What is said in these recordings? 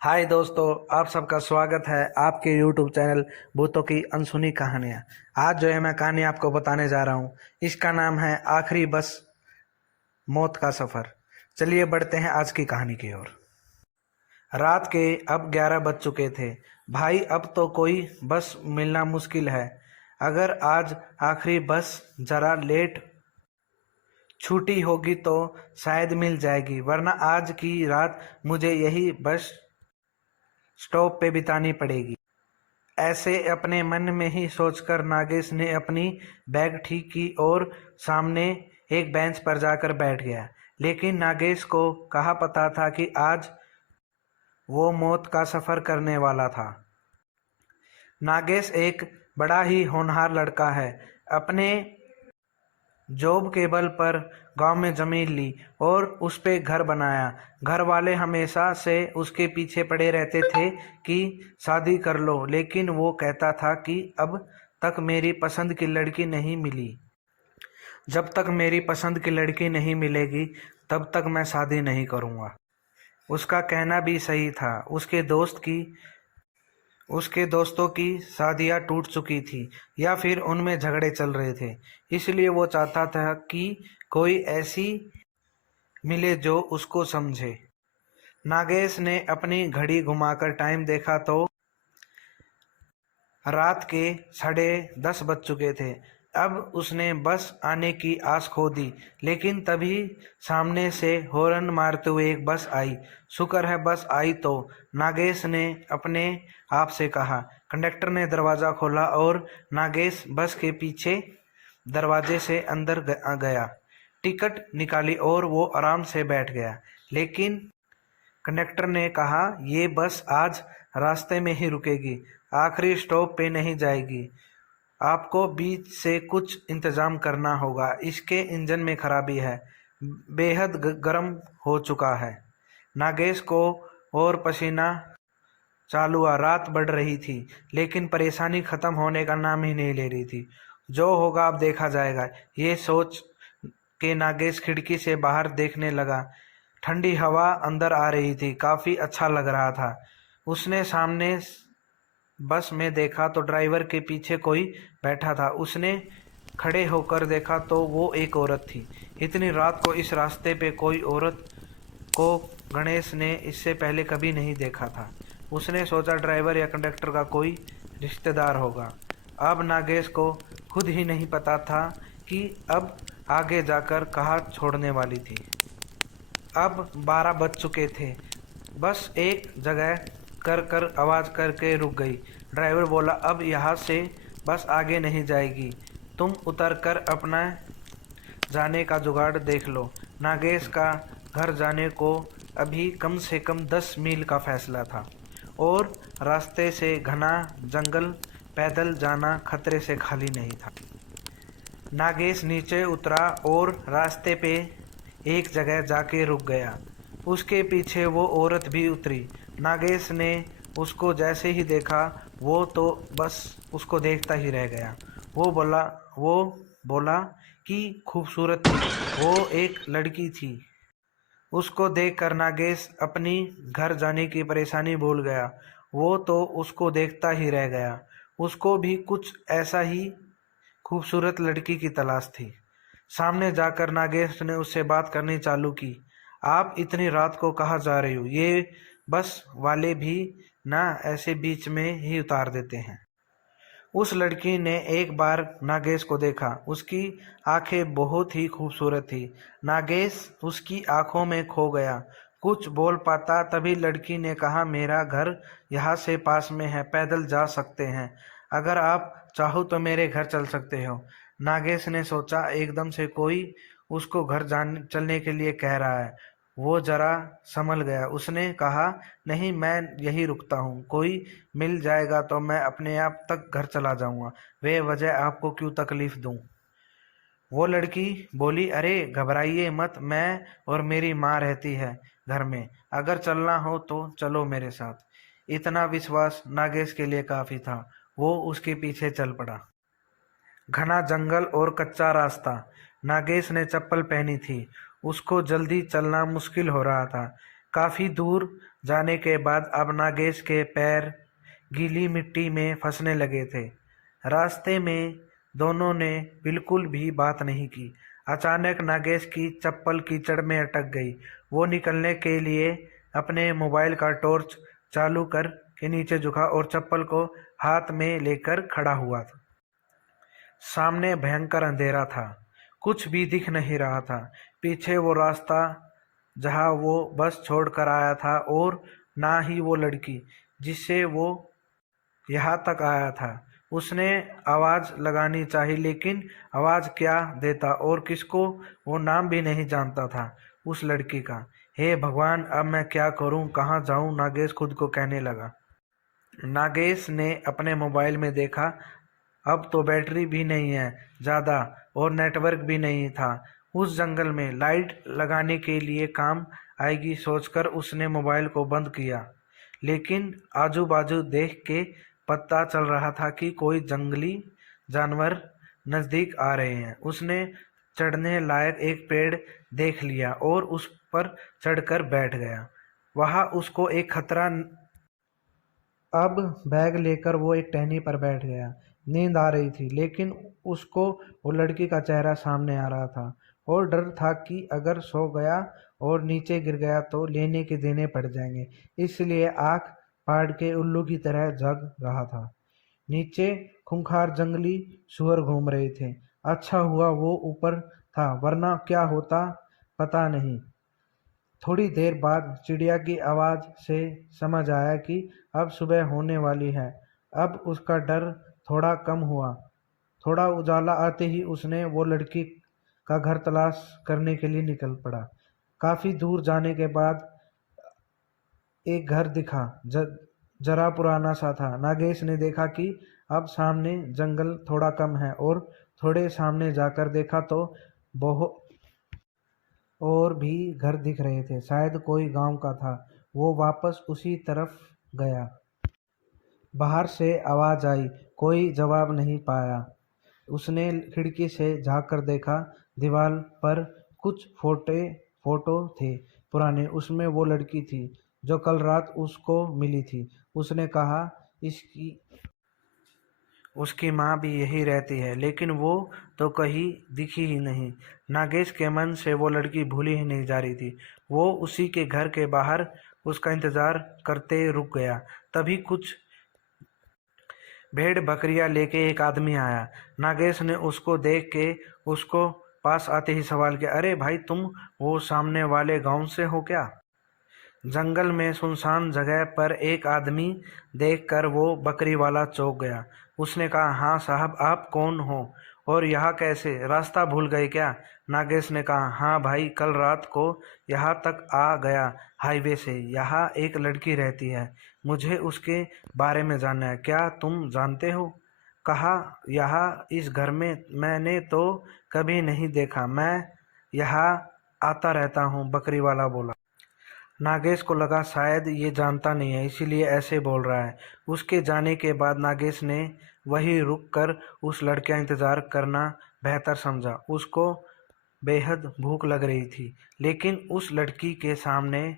हाय दोस्तों, आप सबका स्वागत है आपके YouTube चैनल भूतों की अनसुनी कहानियाँ। आज जो है मैं कहानी आपको बताने जा रहा हूँ। इसका नाम है आखिरी बस, मौत का सफ़र। चलिए बढ़ते हैं आज की कहानी की ओर। रात के अब 11 बज चुके थे। भाई अब तो कोई बस मिलना मुश्किल है। अगर आज आखिरी बस जरा लेट छूटी होगी तो शायद मिल जाएगी, वरना आज की रात मुझे यही बस स्टॉप पे बितानी पड़ेगी। ऐसे अपने मन में ही सोचकर नागेश ने अपनी बैग ठीक की और सामने एक बेंच पर जाकर बैठ गया। लेकिन नागेश को कहाँ पता था कि आज वो मौत का सफ़र करने वाला था। नागेश एक बड़ा ही होनहार लड़का है। अपने जॉब के बल पर गांव में ज़मीन ली और उस पे घर बनाया। घर वाले हमेशा से उसके पीछे पड़े रहते थे कि शादी कर लो, लेकिन वो कहता था कि अब तक मेरी पसंद की लड़की नहीं मिली। जब तक मेरी पसंद की लड़की नहीं मिलेगी तब तक मैं शादी नहीं करूँगा। उसका कहना भी सही था। उसके दोस्तों की शादियां टूट चुकी थी या फिर उनमें झगड़े चल रहे थे। इसलिए वो चाहता था कि कोई ऐसी मिले जो उसको समझे। नागेश ने अपनी घड़ी घुमाकर टाइम देखा तो रात के 10:30 बज चुके थे। अब उसने बस आने की आस खो दी, लेकिन तभी सामने से हॉर्न मारते हुए एक बस आई। शुक्र है बस आई तो, नागेश ने अपने आप से कहा। कंडक्टर ने दरवाज़ा खोला और नागेश बस के पीछे दरवाजे से अंदर गया। टिकट निकाली और वो आराम से बैठ गया। लेकिन कंडक्टर ने कहा, ये बस आज रास्ते में ही रुकेगी, आखिरी स्टॉप पे नहीं जाएगी। आपको बीच से कुछ इंतज़ाम करना होगा। इसके इंजन में खराबी है, बेहद गर्म हो चुका है। नागेश को और पसीना चालू हुआ। रात बढ़ रही थी, लेकिन परेशानी ख़त्म होने का नाम ही नहीं ले रही थी। जो होगा अब देखा जाएगा, ये सोच के नागेश खिड़की से बाहर देखने लगा। ठंडी हवा अंदर आ रही थी, काफ़ी अच्छा लग रहा था। उसने सामने बस में देखा तो ड्राइवर के पीछे कोई बैठा था। उसने खड़े होकर देखा तो वो एक औरत थी। इतनी रात को इस रास्ते पे कोई औरत को गणेश ने इससे पहले कभी नहीं देखा था। उसने सोचा ड्राइवर या कंडक्टर का कोई रिश्तेदार होगा। अब नागेश को खुद ही नहीं पता था कि अब आगे जाकर कहाँ छोड़ने वाली थी। अब 12 बज चुके थे। बस एक जगह कर आवाज़ करके रुक गई। ड्राइवर बोला, अब यहाँ से बस आगे नहीं जाएगी, तुम उतर कर अपना जाने का जुगाड़ देख लो। नागेश का घर जाने को अभी कम से कम 10 मील का फैसला था और रास्ते से घना जंगल, पैदल जाना खतरे से खाली नहीं था। नागेश नीचे उतरा और रास्ते पे एक जगह जाके रुक गया। उसके पीछे वो औरत भी उतरी। नागेश ने उसको जैसे ही देखा, वो तो बस उसको देखता ही रह गया। वो बोला कि खूबसूरत थी, वो एक लड़की थी। उसको देखकर नागेश अपनी घर जाने की परेशानी भूल गया। वो तो उसको देखता ही रह गया। उसको भी कुछ ऐसा ही खूबसूरत लड़की की तलाश थी। सामने जाकर नागेश ने उससे बात करनी चालू की। आप इतनी रात को कहाँ जा रही हो? ये बस वाले भी ना ऐसे बीच में ही उतार देते हैं। उस लड़की ने एक बार नागेश को देखा। उसकी आंखें बहुत ही खूबसूरत थी। नागेश उसकी आंखों में खो गया। कुछ बोल पाता तभी लड़की ने कहा, मेरा घर यहाँ से पास में है, पैदल जा सकते हैं। अगर आप चाहो तो मेरे घर चल सकते हो। नागेश ने सोचा, एकदम से कोई उसको घर जाने चलने के लिए कह रहा है। वो जरा संभल गया। उसने कहा, नहीं, मैं यहीं रुकता हूँ, कोई मिल जाएगा तो मैं अपने आप तक घर चला जाऊँगा, बेवजह आपको क्यों तकलीफ़ दूँ। वो लड़की बोली, अरे घबराइए मत, मैं और मेरी माँ रहती है घर में, अगर चलना हो तो चलो मेरे साथ। इतना विश्वास नागेश के लिए काफ़ी था। वो उसके पीछे चल पड़ा। घना जंगल और कच्चा रास्ता। नागेश ने चप्पल पहनी थी। उसको जल्दी चलना मुश्किल हो रहा था। काफ़ी दूर जाने के बाद अब नागेश के पैर गीली मिट्टी में फंसने लगे थे। रास्ते में दोनों ने बिल्कुल भी बात नहीं की। अचानक नागेश की चप्पल कीचड़ में अटक गई। वो निकलने के लिए अपने मोबाइल का टॉर्च चालू कर के नीचे झुका और चप्पल को हाथ में लेकर खड़ा हुआ था। सामने भयंकर अंधेरा था, कुछ भी दिख नहीं रहा था। पीछे वो रास्ता जहाँ वो बस छोड़कर आया था, और ना ही वो लड़की जिससे वो यहाँ तक आया था। उसने आवाज़ लगानी चाहिए, लेकिन आवाज़ क्या देता और किसको? वो नाम भी नहीं जानता था उस लड़की का। हे भगवान, अब मैं क्या करूं, कहाँ जाऊं? नागेश खुद को कहने लगा। नागेश ने अपने मोबाइल में देखा, अब तो बैटरी भी नहीं है ज़्यादा और नेटवर्क भी नहीं था। उस जंगल में लाइट लगाने के लिए काम आएगी सोचकर उसने मोबाइल को बंद किया। लेकिन आजू बाजू देख के पता चल रहा था कि कोई जंगली जानवर नज़दीक आ रहे हैं। उसने चढ़ने लायक एक पेड़ देख लिया और उस पर चढ़कर बैठ गया। वहाँ उसको एक खतरा। अब बैग लेकर वो एक टहनी पर बैठ गया। नींद आ रही थी, लेकिन उसको वो लड़की का चेहरा सामने आ रहा था, और डर था कि अगर सो गया और नीचे गिर गया तो लेने के देने पड़ जाएंगे। इसलिए आंख फाड़ के उल्लू की तरह जग रहा था। नीचे खूंखार जंगली सुअर घूम रहे थे। अच्छा हुआ वो ऊपर था, वरना क्या होता पता नहीं। थोड़ी देर बाद चिड़िया की आवाज़ से समझ आया कि अब सुबह होने वाली है। अब उसका डर थोड़ा कम हुआ। थोड़ा उजाला आते ही उसने वो लड़की का घर तलाश करने के लिए निकल पड़ा। काफ़ी दूर जाने के बाद एक घर दिखा, जरा पुराना सा था। नागेश ने देखा कि अब सामने जंगल थोड़ा कम है, और थोड़े सामने जाकर देखा तो बहुत और भी घर दिख रहे थे। शायद कोई गांव का था। वो वापस उसी तरफ गया। बाहर से आवाज़ आई, कोई जवाब नहीं पाया। उसने खिड़की से झांक कर देखा। दीवार पर कुछ फोटो थे पुराने। उसमें वो लड़की थी जो कल रात उसको मिली थी। उसने कहा, इसकी उसकी माँ भी यही रहती है, लेकिन वो तो कहीं दिखी ही नहीं। नागेश के मन से वो लड़की भूली ही नहीं जा रही थी। वो उसी के घर के बाहर उसका इंतज़ार करते रुक गया। तभी कुछ भेड़ बकरियां लेके एक आदमी आया। नागेश ने उसको देख के उसको पास आते ही सवाल किया, अरे भाई, तुम वो सामने वाले गांव से हो क्या? जंगल में सुनसान जगह पर एक आदमी देखकर वो बकरी वाला चौंक गया। उसने कहा, हाँ साहब, आप कौन हो और यहाँ कैसे? रास्ता भूल गए क्या? नागेश ने कहा, हाँ भाई, कल रात को यहाँ तक आ गया हाईवे से। यहाँ एक लड़की रहती है, मुझे उसके बारे में जानना है। क्या तुम जानते हो? कहा, यहाँ इस घर में मैंने तो कभी नहीं देखा। मैं यहाँ आता रहता हूँ, बकरी वाला बोला। नागेश को लगा शायद ये जानता नहीं है, इसीलिए ऐसे बोल रहा है। उसके जाने के बाद नागेश ने वहीं रुककर उस लड़के का इंतज़ार करना बेहतर समझा। उसको बेहद भूख लग रही थी, लेकिन उस लड़की के सामने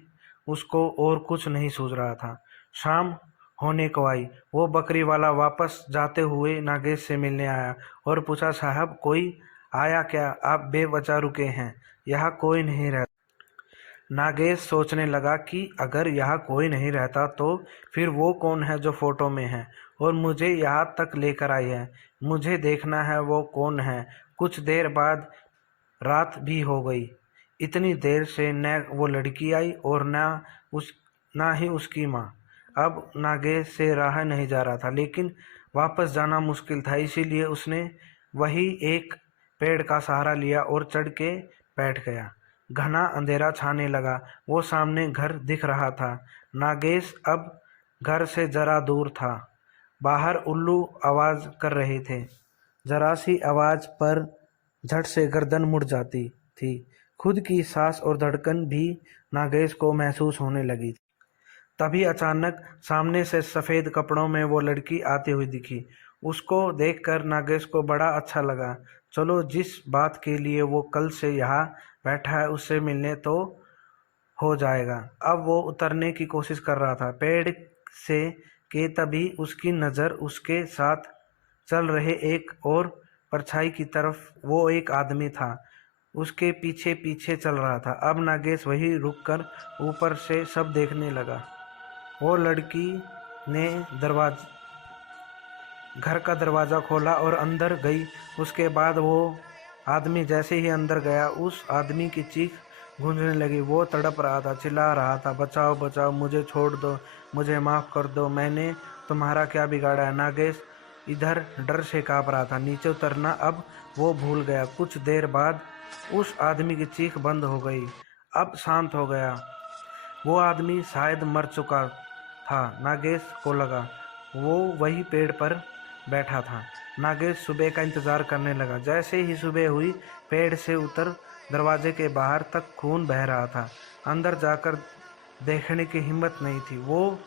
उसको और कुछ नहीं सूझ रहा था। शाम होने को आई। वो बकरी वाला वापस जाते हुए नागेश से मिलने आया और पूछा, साहब, कोई आया क्या? आप बेवजह रुके हैं, यहाँ कोई नहीं रहता। नागेश सोचने लगा कि अगर यहाँ कोई नहीं रहता तो फिर वो कौन है जो फोटो में है और मुझे यहाँ तक लेकर आई है? मुझे देखना है वो कौन है। कुछ देर बाद रात भी हो गई। इतनी देर से न वो लड़की आई और ना ही उसकी माँ। अब नागेश से रहा नहीं जा रहा था, लेकिन वापस जाना मुश्किल था। इसीलिए उसने वही एक पेड़ का सहारा लिया और चढ़ के बैठ गया। घना अंधेरा छाने लगा। वो सामने घर दिख रहा था। नागेश अब घर से जरा दूर था। बाहर उल्लू आवाज़ कर रहे थे। जरा सी आवाज़ पर झट से गर्दन मुड़ जाती थी। खुद की सांस और धड़कन भी नागेश को महसूस होने लगी। तभी अचानक सामने से सफ़ेद कपड़ों में वो लड़की आती हुई दिखी। उसको देखकर नागेश को बड़ा अच्छा लगा। चलो, जिस बात के लिए वो कल से यहाँ बैठा है उससे मिलने तो हो जाएगा। अब वो उतरने की कोशिश कर रहा था पेड़ से कि तभी उसकी नज़र उसके साथ चल रहे एक और परछाई की तरफ। वो एक आदमी था, उसके पीछे पीछे चल रहा था। अब नागेश वहीं रुककर ऊपर से सब देखने लगा। वो लड़की ने घर का दरवाज़ा खोला और अंदर गई। उसके बाद वो आदमी जैसे ही अंदर गया, उस आदमी की चीख गूंजने लगी। वो तड़प रहा था, चिल्ला रहा था, बचाओ बचाओ, मुझे छोड़ दो, मुझे माफ़ कर दो, मैंने तुम्हारा क्या बिगाड़ा है। नागेश इधर डर से काँप रहा था, नीचे उतरना अब वो भूल गया। कुछ देर बाद उस आदमी की चीख बंद हो गई, अब शांत हो गया। वो आदमी शायद मर चुका था, नागेश को लगा। वो वही पेड़ पर बैठा था। नागेश सुबह का इंतज़ार करने लगा। जैसे ही सुबह हुई, पेड़ से उतर दरवाजे के बाहर तक खून बह रहा था। अंदर जाकर देखने की हिम्मत नहीं थी। वो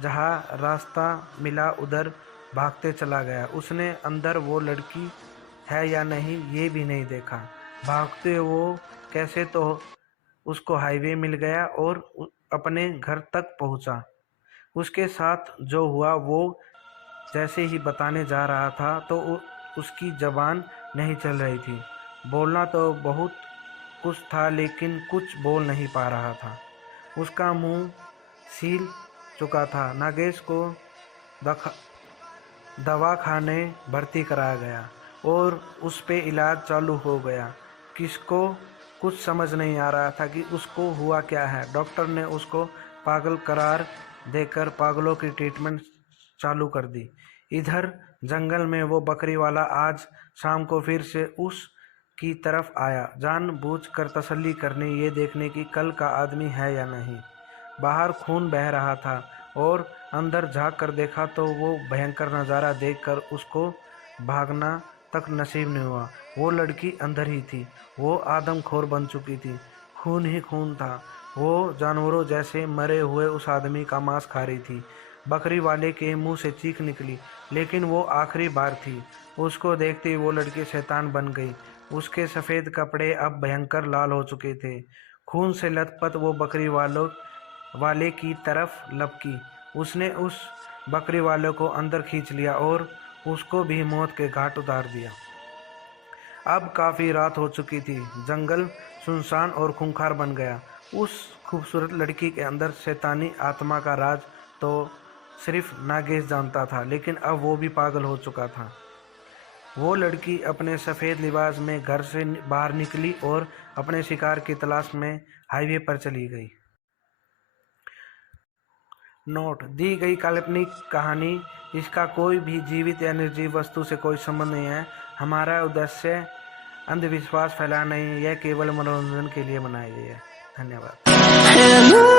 जहाँ रास्ता मिला उधर भागते चला गया। उसने अंदर वो लड़की है या नहीं ये भी नहीं देखा। भागते वो कैसे तो उसको हाईवे मिल गया और अपने घर तक पहुंचा। उसके साथ जो हुआ वो जैसे ही बताने जा रहा था तो उसकी ज़बान नहीं चल रही थी। बोलना तो बहुत कुछ था लेकिन कुछ बोल नहीं पा रहा था। उसका मुंह सील चुका था। नागेश को दवाखाने भर्ती कराया गया और उस पे इलाज चालू हो गया। किसको कुछ समझ नहीं आ रहा था कि उसको हुआ क्या है। डॉक्टर ने उसको पागल करार देकर पागलों की ट्रीटमेंट चालू कर दी। इधर जंगल में वो बकरी वाला आज शाम को फिर से उस की तरफ आया, जानबूझकर तसल्ली करने, ये देखने की कल का आदमी है या नहीं। बाहर खून बह रहा था और अंदर झांक कर देखा तो वो भयंकर नज़ारा देखकर उसको भागना तक नसीब नहीं हुआ। वो लड़की अंदर ही थी, वो आदमखोर बन चुकी थी, खून ही खून था। वो जानवरों जैसे मरे हुए उस आदमी का मांस खा रही थी। बकरी वाले के मुंह से चीख निकली, लेकिन वो आखिरी बार थी। उसको देखते ही वो लड़की शैतान बन गई। उसके सफ़ेद कपड़े अब भयंकर लाल हो चुके थे। खून से लथपथ वो बकरी वाले की तरफ लपकी। उसने उस बकरी वाले को अंदर खींच लिया और उसको भी मौत के घाट उतार दिया। अब काफ़ी रात हो चुकी थी। जंगल सुनसान और खूंखार बन गया। उस खूबसूरत लड़की के अंदर शैतानी आत्मा का राज तो सिर्फ नागेश जानता था, लेकिन अब वो भी पागल हो चुका था। वो लड़की अपने सफ़ेद लिबास में घर से बाहर निकली और अपने शिकार की तलाश में हाईवे पर चली गई। नोट: दी गई काल्पनिक कहानी, इसका कोई भी जीवित या निर्जीव वस्तु से कोई संबंध नहीं है। हमारा उद्देश्य अंधविश्वास फैलाना नहीं है, यह केवल मनोरंजन के लिए बनाई गई है। धन्यवाद।